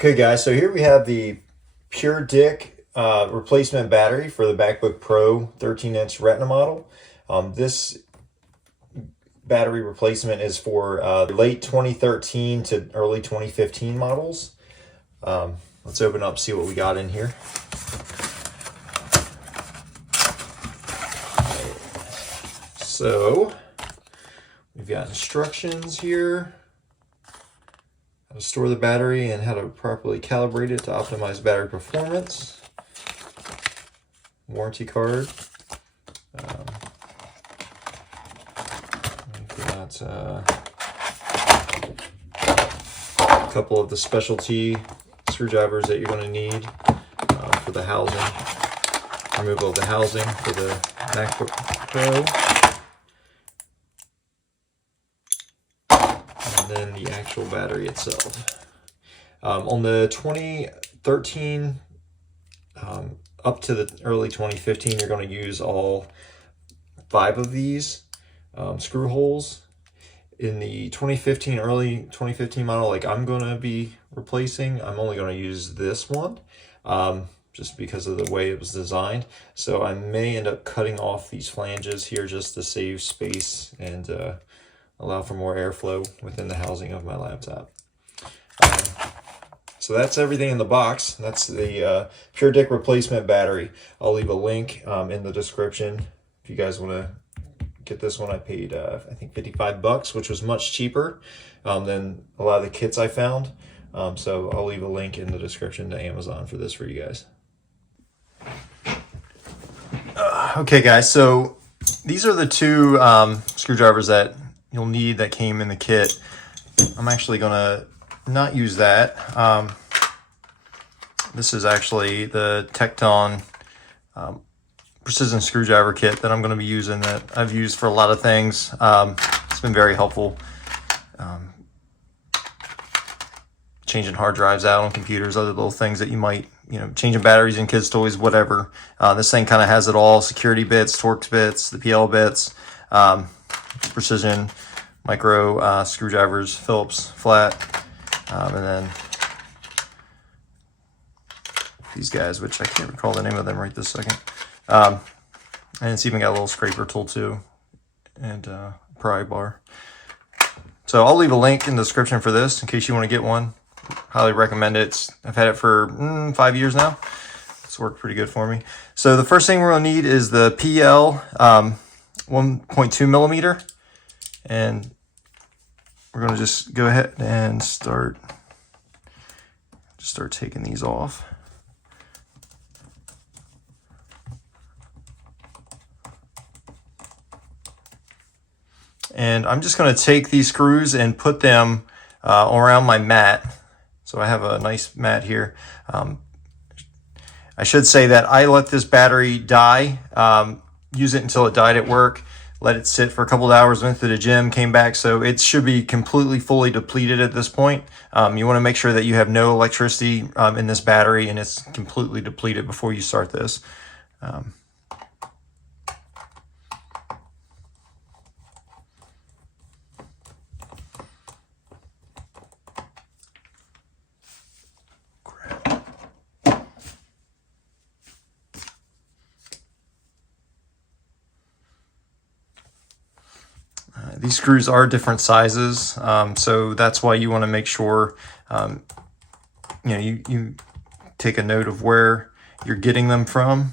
Okay guys, so here we have the Pure Dick replacement battery for the MacBook Pro 13-inch Retina model. This battery replacement is for late 2013 to early 2015 models. Let's open up, see what we got in here. So we've got instructions here, how to store the battery and how to properly calibrate it to optimize battery performance. Warranty card. We've got a couple of the specialty screwdrivers that you're going to need for the housing. Removal of the housing for the MacBook Pro. And then the actual battery itself. On the 2013 up to the early 2015, you're going to use all 5 of these screw holes. In the 2015, early 2015 model, like I'm going to be replacing, I'm only going to use this one just because of the way it was designed. So I may end up cutting off these flanges here just to save space and allow for more airflow within the housing of my laptop. So that's everything in the box. That's the Pure Dick replacement battery. I'll leave a link in the description if you guys want to get this one. I paid I think $55, which was much cheaper than a lot of the kits I found. So I'll leave a link in the description to Amazon for this for you guys. Okay guys, so these are the 2 screwdrivers that you'll need that came in the kit. I'm actually gonna not use that. This is actually the Tecton precision screwdriver kit that I'm going to be using, that I've used for a lot of things. It's been very helpful. Changing hard drives out on computers, other little things that you might, changing batteries in kids' toys, whatever. This thing kind of has it all: security bits, Torx bits, the PL bits, precision micro screwdrivers, Phillips flat, and then these guys, which I can't recall the name of them right this second. And it's even got a little scraper tool too, and pry bar. So I'll leave a link in the description for this in case you want to get one. Highly recommend it. I've had it for 5 years now. It's worked pretty good for me. So the first thing we're going to need is the PL 1.2 millimeter, and we're going to just go ahead and start taking these off. And I'm just going to take these screws and put them around my mat. So I have a nice mat here. I should say that I let this battery die, use it until it died at work, let it sit for a couple of hours, went to the gym, came back. So it should be completely fully depleted at this point. You want to make sure that you have no electricity in this battery and it's completely depleted before you start this. These screws are different sizes, so that's why you want to make sure you take a note of where you're getting them from.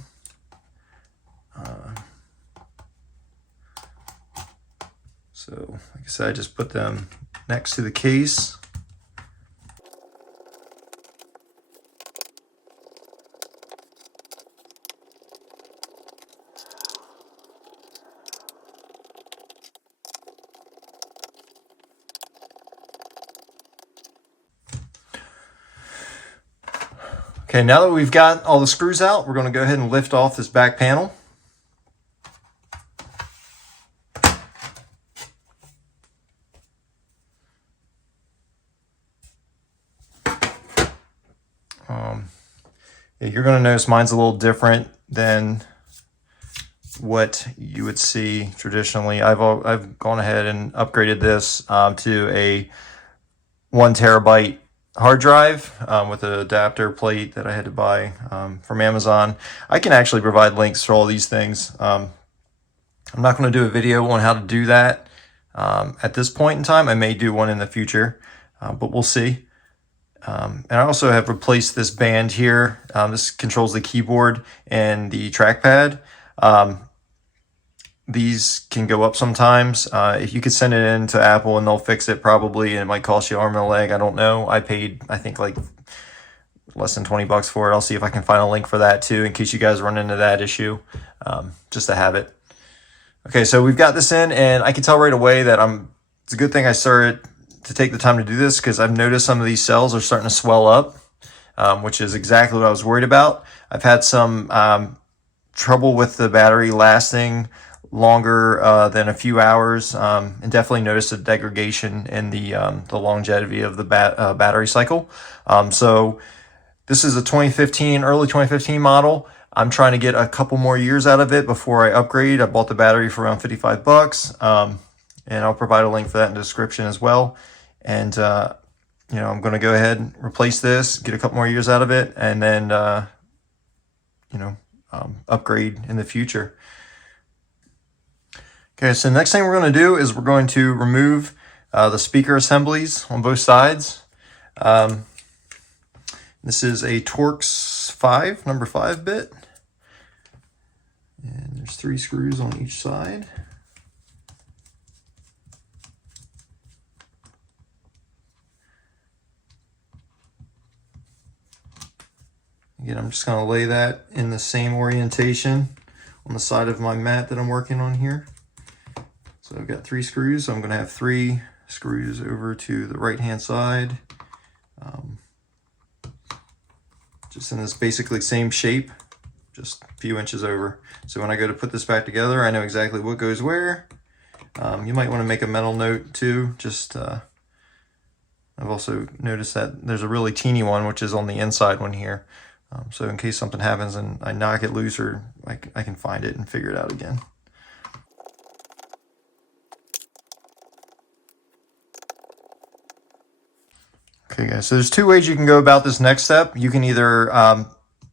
So like I said, I just put them next to the case. Okay, now that we've got all the screws out, we're going to go ahead and lift off this back panel. You're going to notice mine's a little different than what you would see traditionally. I've gone ahead and upgraded this to a 1 terabyte hard drive with an adapter plate that I had to buy from Amazon. I can actually provide links for all these things. I'm not going to do a video on how to do that at this point in time. I may do one in the future, but we'll see. And I also have replaced this band here. This controls the keyboard and the trackpad. These can go up sometimes. If you could send it in to Apple and they'll fix it probably, and it might cost you an arm and a leg. I don't know. I paid, I think, like less than 20 bucks for it. I'll see if I can find a link for that too, in case you guys run into that issue, just to have it. Okay, so we've got this in, and I can tell right away that it's a good thing I started to take the time to do this, because I've noticed some of these cells are starting to swell up, which is exactly what I was worried about. I've had some trouble with the battery lasting longer than a few hours, and definitely noticed a degradation in the longevity of the battery cycle. So this is a 2015, early 2015 model. I'm trying to get a couple more years out of it before I upgrade. I bought the battery for around 55 bucks, and I'll provide a link for that in the description as well. And you know, I'm going to go ahead and replace this, get a couple more years out of it, and then you know, upgrade in the future. Okay, so the next thing we're going to do is we're going to remove the speaker assemblies on both sides. This is a Torx 5, number 5 bit. And there's 3 screws on each side. Again, I'm just going to lay that in the same orientation on the side of my mat that I'm working on here. So I've got 3 screws, so I'm going to have 3 screws over to the right hand side. Just in this basically same shape, just a few inches over. So when I go to put this back together, I know exactly what goes where. You might want to make a mental note too. Just I've also noticed that there's a really teeny one, which is on the inside one here. So in case something happens and I knock it loose, or I can find it and figure it out again. Okay guys, so there's 2 ways you can go about this next step. You can either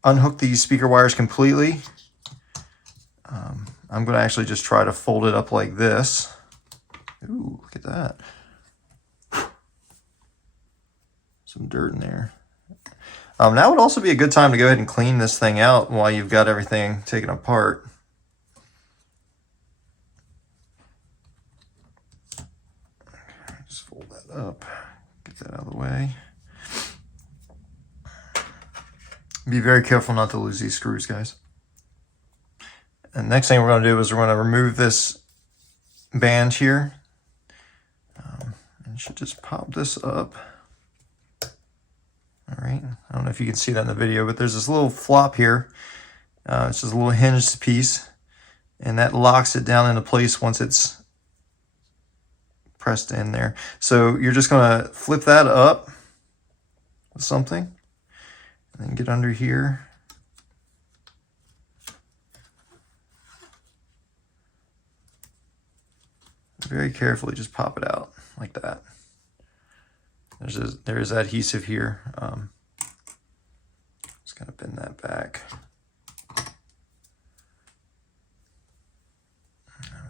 unhook these speaker wires completely. I'm going to actually just try to fold it up like this. Ooh, look at that. Some dirt in there. Now would also be a good time to go ahead and clean this thing out while you've got everything taken apart. Just fold that up. Get that out of the way. Be very careful not to lose these screws, guys. And next thing we're going to do is we're going to remove this band here. And should just pop this up. All right. I don't know if you can see that in the video, but there's this little flop here. It's just a little hinged piece, and that locks it down into place once it's pressed in there. So you're just going to flip that up with something, and then get under here. Very carefully just pop it out like that. There's adhesive here. Just kind of bend that back.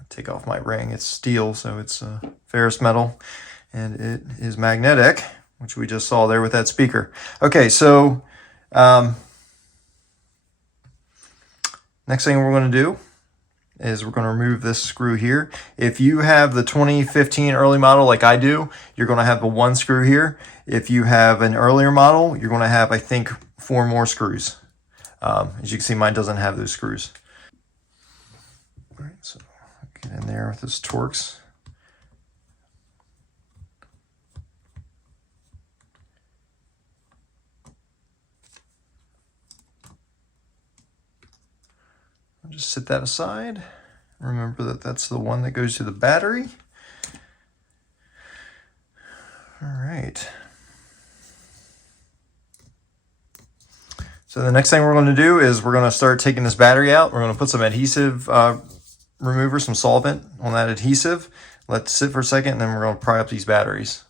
Take off my ring. It's steel, so it's ferrous metal, and it is magnetic, which we just saw there with that speaker. Okay, so next thing we're going to do is we're going to remove this screw here. If you have the 2015 early model like I do, you're going to have the 1 screw here. If you have an earlier model, you're going to have, I think, 4 more screws. As you can see, mine doesn't have those screws. All right, so get in there with this Torx. I'll just set that aside. Remember that that's the one that goes to the battery. All right. So the next thing we're going to do is we're going to start taking this battery out. We're going to put some adhesive remover, some solvent on that adhesive. Let it sit for a second, and then we're going to pry up these batteries.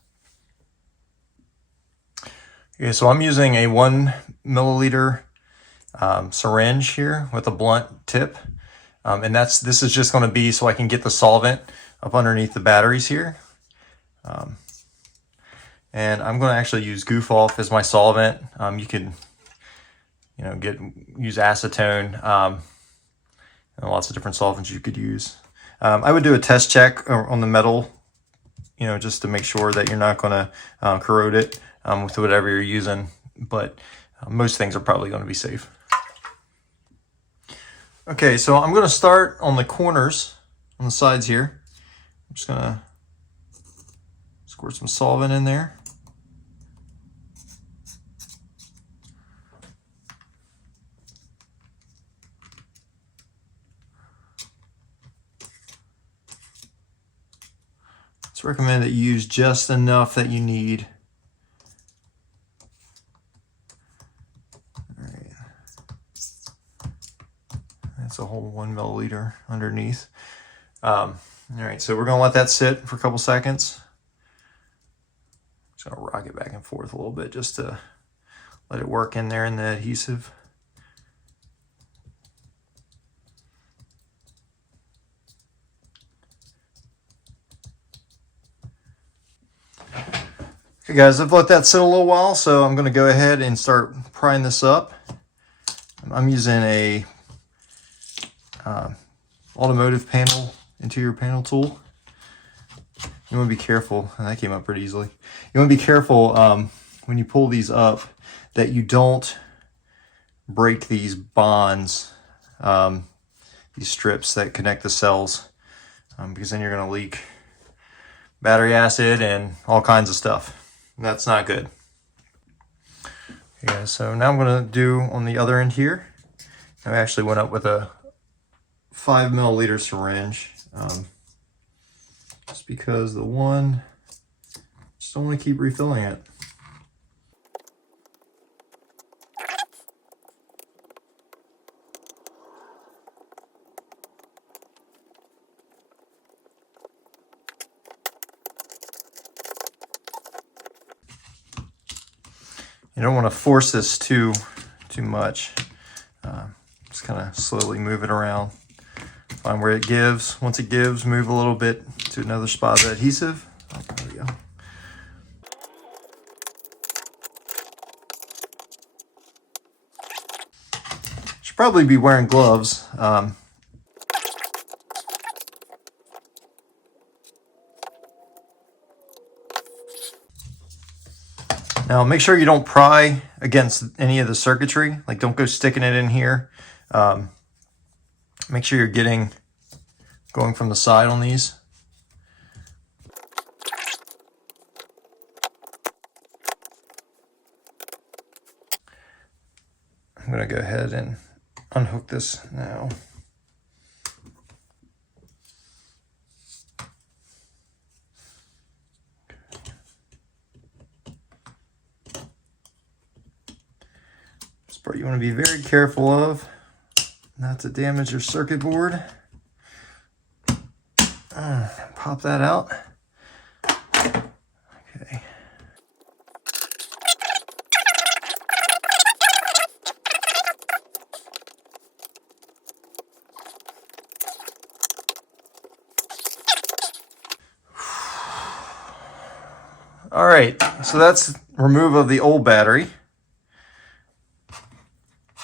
Okay, so I'm using a 1 milliliter syringe here with a blunt tip. And this is just going to be so I can get the solvent up underneath the batteries here. And I'm going to actually use Goof Off as my solvent. You can, use acetone, and lots of different solvents you could use. I would do a test check on the metal, just to make sure that you're not going to corrode it with whatever you're using. But most things are probably going to be safe. Okay, so I'm going to start on the corners, on the sides here. I'm just going to squirt some solvent in there. It's recommended that you use just enough that you need. All right. That's a whole 1 milliliter underneath. All right, so we're going to let that sit for a couple seconds. Just going to rock it back and forth a little bit just to let it work in there in the adhesive. Okay guys, I've let that sit a little while, so I'm going to go ahead and start prying this up. I'm using a automotive interior panel tool. You want to be careful, and that came up pretty easily. You want to be careful when you pull these up that you don't break these bonds, these strips that connect the cells, because then you're going to leak battery acid and all kinds of stuff. That's not good. Okay, so now I'm going to do on the other end here. I actually went up with a 5 milliliter syringe, just because just don't want to keep refilling it. You don't want to force this too much. Just kind of slowly move it around. Find where it gives. Once it gives, move a little bit to another spot of the adhesive. Oh, there we go. Should probably be wearing gloves. Now make sure you don't pry against any of the circuitry. Like, don't go sticking it in here. Make sure you're going from the side on these. I'm going to go ahead and unhook this now. This part you want to be very careful of, not to damage your circuit board. Pop that out. Okay. All right, so that's remove of the old battery.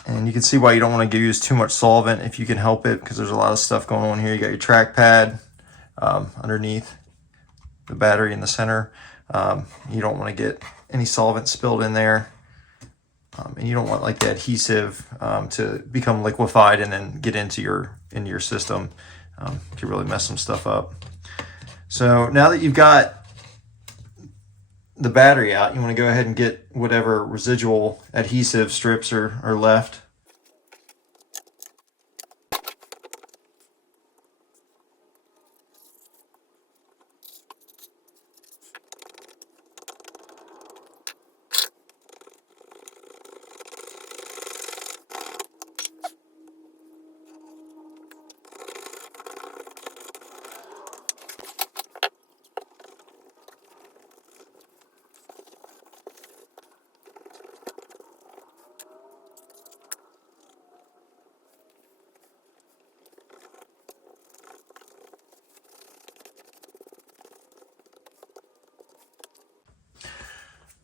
And you can see why you don't want to use too much solvent if you can help it, because there's a lot of stuff going on here. You got your trackpad underneath the battery in the center. You don't want to get any solvent spilled in there. And you don't want like the adhesive to become liquefied and then get into your system. To really mess some stuff up. So now that you've got the battery out, you want to go ahead and get whatever residual adhesive strips are left.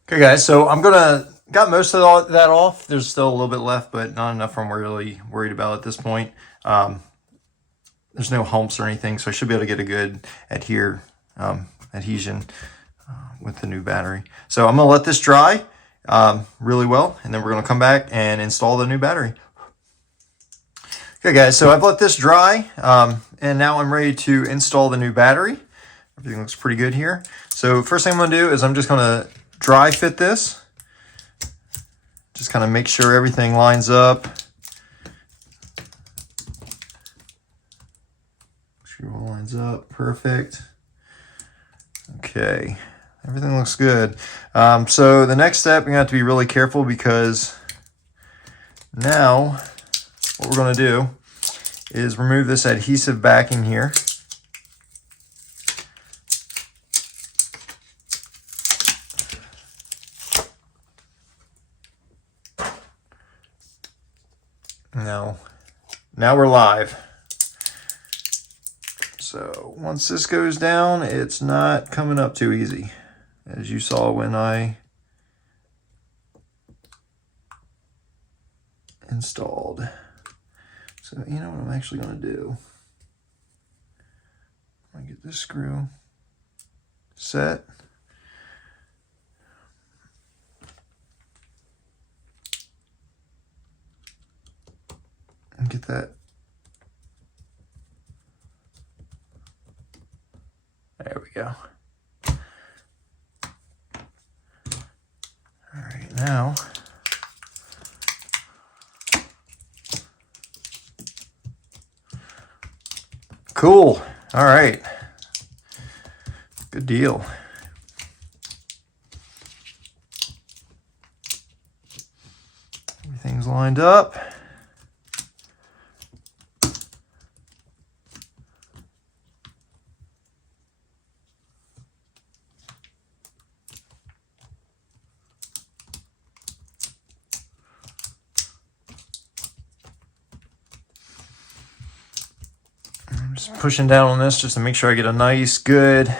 Okay, guys, so got most of that off. There's still a little bit left, but not enough I'm really worried about at this point. There's no humps or anything, so I should be able to get a good adhesion with the new battery. So I'm gonna let this dry really well, and then we're gonna come back and install the new battery. Okay, guys, so I've let this dry, and now I'm ready to install the new battery. Everything looks pretty good here. So first thing I'm gonna do is I'm just gonna dry fit this. Just kind of make sure everything lines up. Screw all lines up, perfect. Okay, everything looks good. So the next step, you're gonna have to be really careful because now what we're gonna do is remove this adhesive backing here. Now we're live. So once this goes down, it's not coming up too easy, as you saw when I installed. So you know what I'm actually going to do? I'm going to get this screw set. And get that. There we go. All right, now cool. All right. Good deal. Everything's lined up. Just pushing down on this just to make sure I get a nice, good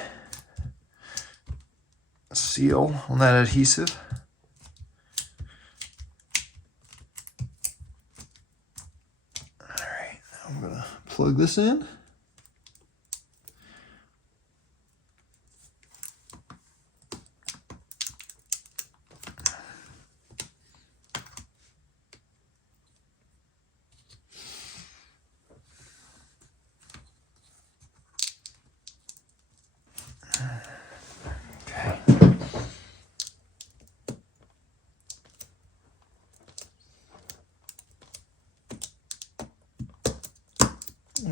seal on that adhesive. All right, now I'm gonna plug this in.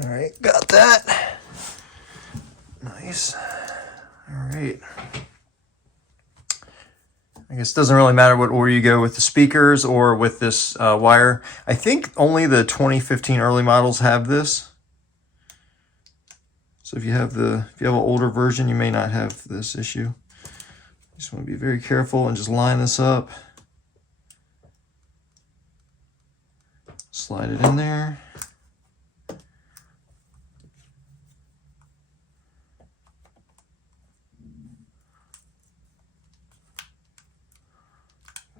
All right, got that. Nice. All right. I guess it doesn't really matter what order you go with the speakers or with this wire. I think only the 2015 early models have this. So if you have an older version, you may not have this issue. You just want to be very careful and just line this up. Slide it in there.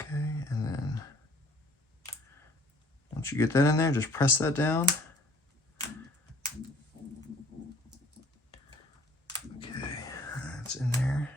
Okay, and then once you get that in there, just press that down. Okay, that's in there.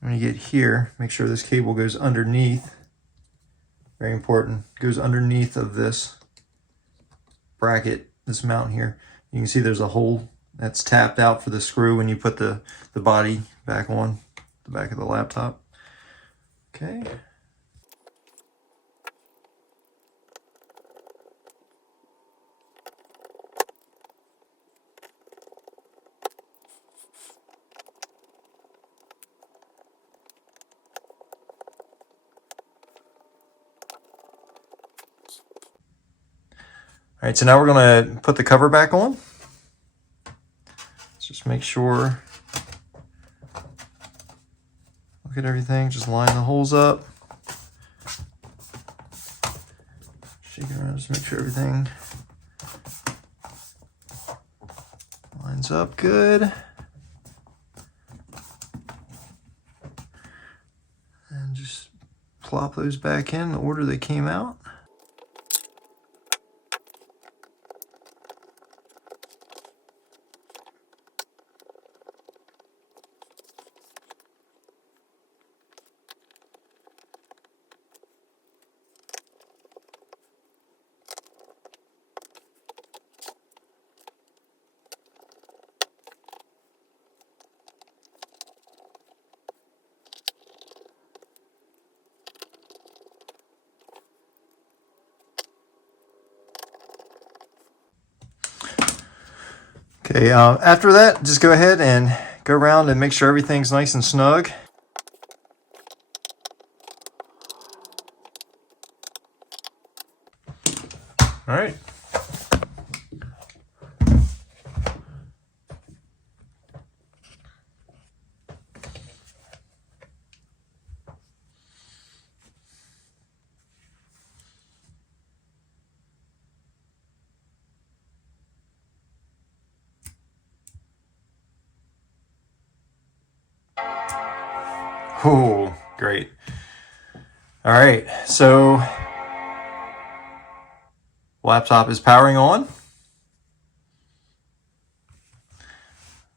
When you get here, make sure this cable goes underneath. Very important. Goes underneath of this bracket, this mount here. You can see there's a hole that's tapped out for the screw when you put the body back on the back of the laptop. Okay. right, so now we're gonna put the cover back on. Let's just make sure, look at everything, just line the holes up. Shake it around, just make sure everything lines up good. And just plop those back in the order they came out. Okay, after that, just go ahead and go around and make sure everything's nice and snug. All right. Oh, great. All right, so laptop is powering on.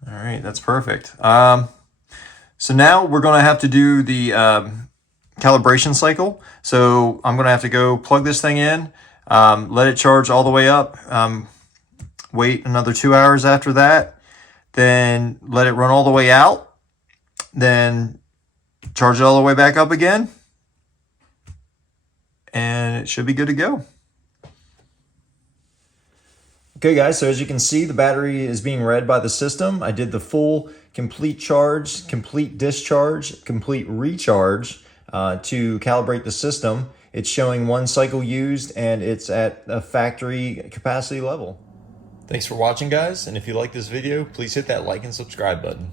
All right, that's perfect. So now we're going to have to do the calibration cycle. So I'm going to have to go plug this thing in, let it charge all the way up, wait another 2 hours after that, then let it run all the way out, then charge it all the way back up again, and it should be good to go. Okay guys, so as you can see, the battery is being read by the system. I did the full complete charge, complete discharge, complete recharge to calibrate the system. It's showing 1 cycle used and it's at a factory capacity level. Thanks for watching guys, and if you like this video, please hit that like and subscribe button.